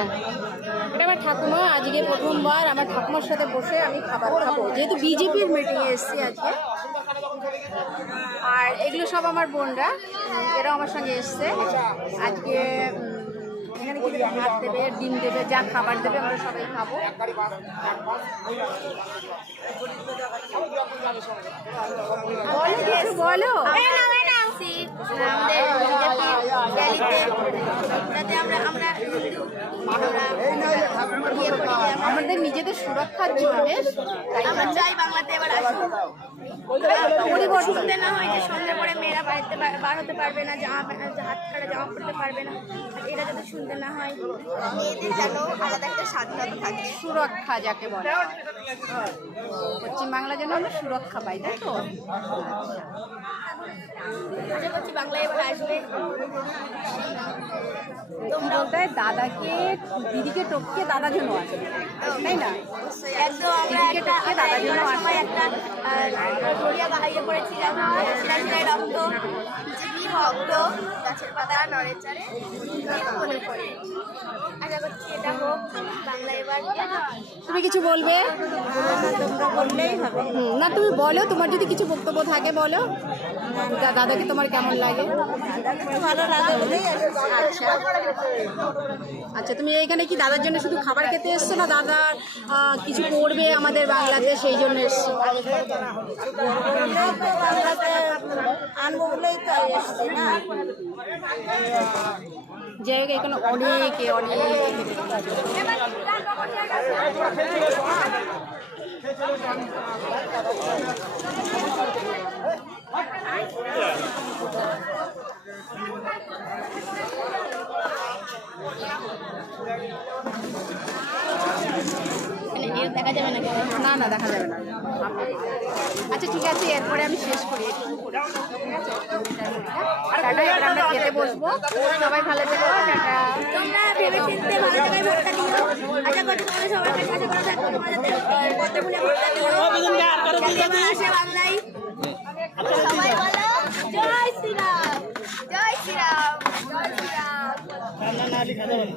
হ্যাঁ, এটা আমার ঠাকুমা। আজকে প্রথমবার আমার ঠাকুমার সাথে বসে আমি খাবার খাবো, যেহেতু বিজেপির মিটিংয়ে এসেছি আজকে। আর এগুলো সব আমার বোনরা, এরাও আমার সঙ্গে এসছে আজকে। এখানে কি দেবে? ভাত দেবে, ডিম দেবে, যা খাবার দেবে আমরা সবাই খাবো। বলো আমাদের নিজেদের সুরক্ষার জন্য আমরা চাই বাংলাতে এবার আসুন। শুনতে না হয় যে সন্ধ্যে পরে মেয়েরা বাড়িতে বার হতে পারবে না, হাত ছাড়া জামা পড়তে পারবে না, এটা যাতে শুনতে না হয়। মেয়েদের যেন আলাদা একটা স্বাধীনতা থাকে, সুরক্ষা যাকে বলে। পশ্চিমবাংলা যেন আমরা সুরক্ষা পাই, তাই তো? আশা করছি বাংলায় এবার আসবে। বলতে দাদাকে দিদিকে টপকে দাদা যেন আসে, তাই না? একদম আমরা একটা সময় একটা গড়িয়া বাহাইয়ে পড়েছিলাম, শিরাশিরায় রক্ত, বিজেপির ভক্ত, গাছের পাতা নড়ে চড়ে মনে পড়ে। আশা করছি এটা হোক বাংলা এবার। তুমি কিছু বলবে? তোমরা বললেই হবে। না, তুমি বলো, তোমার যদি কিছু বক্তব্য থাকে বলো। দাদাকে তোমার কেমন লাগে? ভালো লাগে বলেই আচ্ছা আচ্ছা, তুমি এখানে কি দাদার জন্য শুধু খাবার খেতে এসছো, না দাদার কিছু করবে আমাদের বাংলাতে সেই জন্য এসছো? বাংলাতে আনবো বলেই তো এসছি না। যাই হোক, এখানে অনেকে দেখা যাবে না? না না, দেখা যাবে না। আচ্ছা ঠিক আছে, এরপরে আমি শেষ করি, টাটা। এবার আমরা খেতে বসবো, সবাই ভালো থেকো, টাটা। তোমরা ভেবে চিনতে ভালো জায়গায় ভোটটা দিও। আশা করছি তোমাদের সবার কাছে আশা করা থাকবে, তোমরা যাতে পদ্মফুলে ভোটটা দিও, যাতে এবার আসে বাংলায়। সবাই বলো জয় শ্রীরাম, জয় শ্রীরাম, জয় শ্রীরাম।